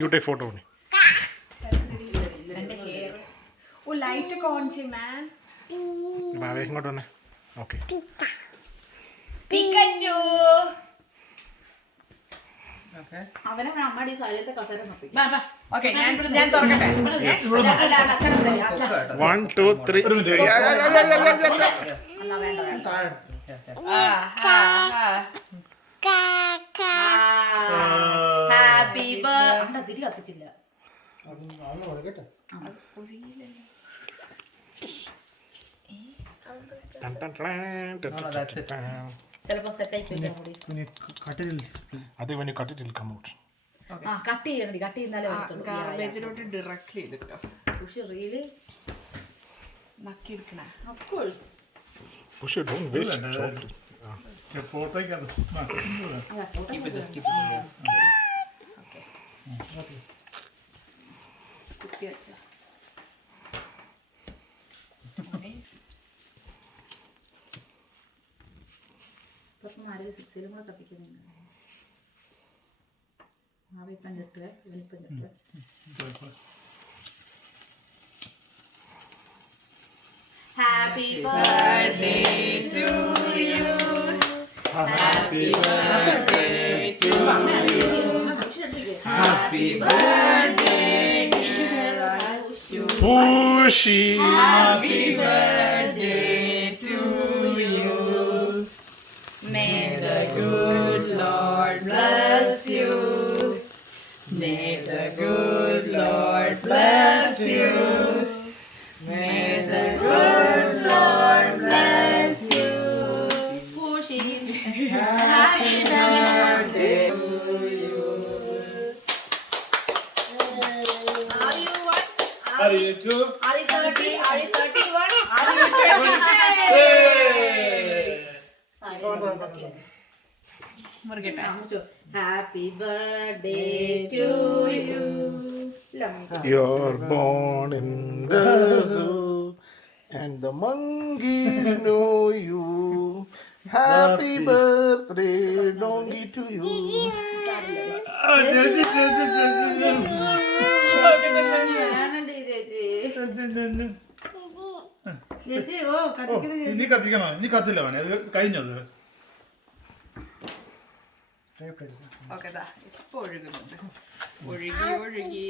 You take photo. Oh, light on, man. Okay. Pikachu. Okay. അവനെ അമ്മടി സൈലത്തെ കസര നോക്കി. Okay, ഞാൻ തുറക്കട്ടെ. 1, 2, 3. ഹാപ്പി ബർത്ത്ഡേ തിരി കത്തിച്ചില്ല. ചിലപ്പോ സെറ്റ് ആയി I think when you cut it, it'll come out. Cut ചെയ്യണം. കട്ട് ചെയ്യുന്നാലേ വരത്തുള്ളൂ. ഗാർബേജിലോട്ട് ഡയറക്റ്റ്ലി ചെയ്തിട്ടോ. പക്ഷെ റിയലി നക്കി എടുക്കണേ. Of course Push it, don't waste chocolate. കുത്തി വെച്ച ആരെങ്കിലും സിക്സിലും കൂടെ തപ്പിക്കുന്നുണ്ട്. ഇപ്പം കിട്ടുക ഇവനിപ്പം കിട്ടുക. Happy birthday to you. Happy birthday to you. Happy birthday dear Pushy. Happy birthday to you. May the good Lord bless you. May the good Lord bless you. May the good Lord bless you. Pushy. Happy birthday to you. Are you what? Are you two? Are you 30? Are you 31? Are you 26? Happy birthday to you. You're born in the zoo, and the monkeys know you. Happy birthday, donkey, to you. ഇനി കത്തിക്കണോ? ഇനി കത്തില്ല മോനെ, അത് കഴിഞ്ഞത്. Okay ഇപ്പൊ ഒഴുകുന്നുണ്ട്. ഒഴുകി ഒഴുകി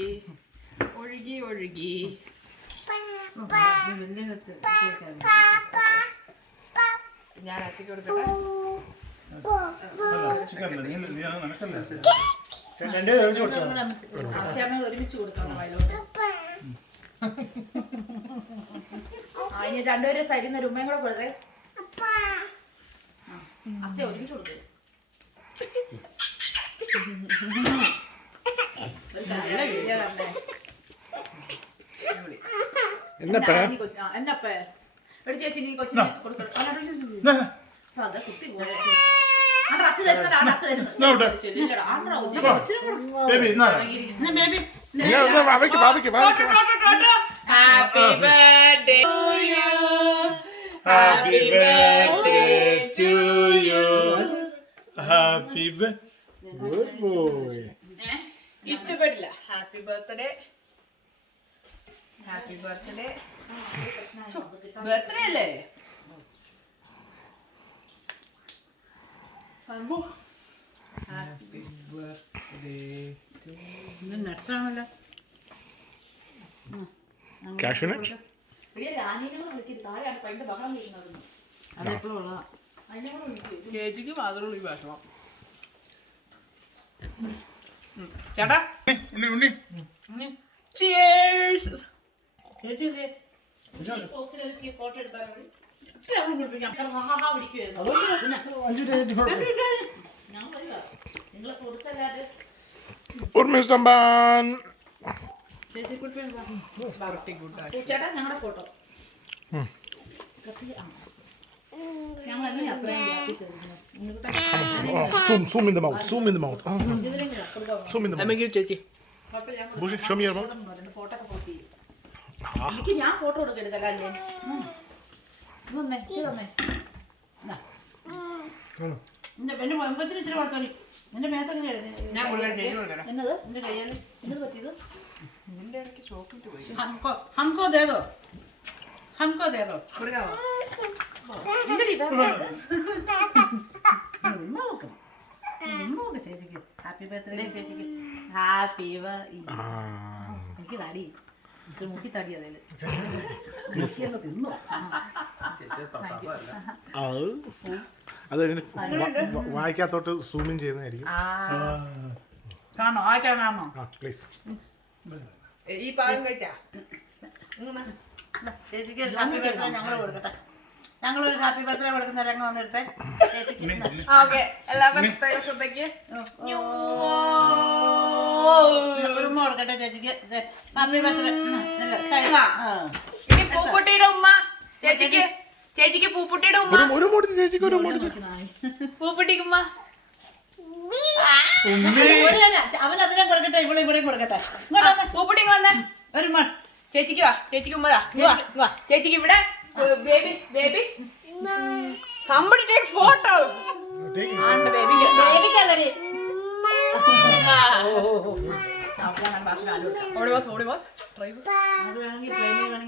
ഒഴുകി ഒഴുകി. ഞാൻ അച്ഛക്ക് കൊടുക്കട്ടെ. അച്ഛമ്മ ഒരുമിച്ച് കൊടുക്കണം വയലോട്ട്. ഇനി രണ്ടുപേരും തരുന്ന ഒരു ഉമ്മയും കൂടെ കൊടുത്തേ. അച്ഛ ഒരുമിച്ച് കൊടുത്തേ. എന്നപ്പേ ഒരു ചേച്ചി നീ കൊച്ചിനെ കൊടുക്കണം. കുത്തി പോയി അച്ഛ തരുന്നത് അച്ഛ തരുന്നത്. Happy birthday to you. Happy birthday to you. Happy birthday. Good boy. ഇഷ്ടപ്പെട്ടില്ല. Happy birthday. Happy birthday. Birthday അല്ലേ? Happy birthday to you. നട്സാണല്ലോ. Cashew nut? അതെപ്പോഴും ഉള്ളതാ. ചേച്ചിക്ക് മാത്രമുള്ള ഈ ഭക്ഷണം. ചേട്ടാ ഉണ്ണി ചിയേഴ്സ്. Urmisamban. ചേട്ടാ ഞങ്ങളുടെ ഫോട്ടോ ഞങ്ങൾ എങ്ങനെയാ Zoom in the mouth. Zoom in the mouth. Zoom in the mouth. ചേച്ചി Bushi, show me your mouth. Photo ഒക്കെ പോസ്റ്റ് ചെയ്യും. എനിക്ക് ഞാൻ ഫോട്ടോ എടുക്കരുതല്ലേ. വന്നേ. എന്റെ പെണ്ണ് പൊമ്പത്തിന് ഇച്ചിരി കൊടുത്തോളി. നിന്റെ മേത്തെങ്ങനെ ഞാൻ കൊടുക്കാം, ചേച്ചി കൊടുക്കാം. എന്നത് നിന്റെ കയ്യിൽ എന്നത് പറ്റിയത് നിന്റെ ഇടയ്ക്ക് ചോക്ലേറ്റ് പോയി. हमको दे दो हमको दे दो കൊടുക്കാവോ ഉമ്മ നോക്കണം ഉമ്മ നോക്ക് ചേച്ചിക്ക് ഹാപ്പി ബർത്ത്ഡേ ചേച്ചിക്ക് ഹാപ്പി ആ എനിക്ക് തടി മുക്കി തടി അതേല് മിസ്സിയൊക്കെ തിന്നു അത് ഇങ്ങനെ വായിക്കാത്തോട്ട് സൂമിൻ ചെയ്യുന്നതായിരിക്കും. കാണോ ആയിട്ടാണോ ആ പ്ലീസ്. ഈ പാകം കഴിച്ചാ ചേച്ചിക്ക് ഹാപ്പി ബർത്ത്ഡേ ഞങ്ങൾ കൊടുക്കട്ടെ ഞങ്ങളൊരു ഹാപ്പി ബർത്ത്ഡേ കൊടുക്കുന്ന രംഗം വന്നെടുത്തേ ചേച്ചിക്ക് ഓക്കെ എല്ലാവരും ശ്രദ്ധയ്ക്ക് ഒരു ഉമ്മ കൊടുക്കട്ടെ ചേച്ചിക്ക് ഹാപ്പി ബർത്ത്ഡേ ഇനി പൂക്കുട്ടിയുടെ ഉമ്മ ചേച്ചിക്ക് പൂക്കുട്ടിയുടെ ഉമ്മ ഒരു മോടി ചേച്ചിക്ക് ഒരു മോടി. പൂക്കുട്ടിക്ക് ഉമ്മ അവൻ അതിനെ കൊടുക്കട്ടെ ഇവിടെ ഇവിടെയും കൊടുക്കട്ടെ പൂക്കുട്ടിക്ക് വന്നേ ഒരു മൺ ചേച്ചിക്ക് വാ ചേച്ചിക്ക് ഉമ്മതാ വാ ചേച്ചിക്ക് ഇവിടെ baby baby somebody take photo and baby ബേബിക്കല്ലടി ഓടി വാ അത് വേണമെങ്കിൽ പ്ലെയിനിൽ വേണമെങ്കിൽ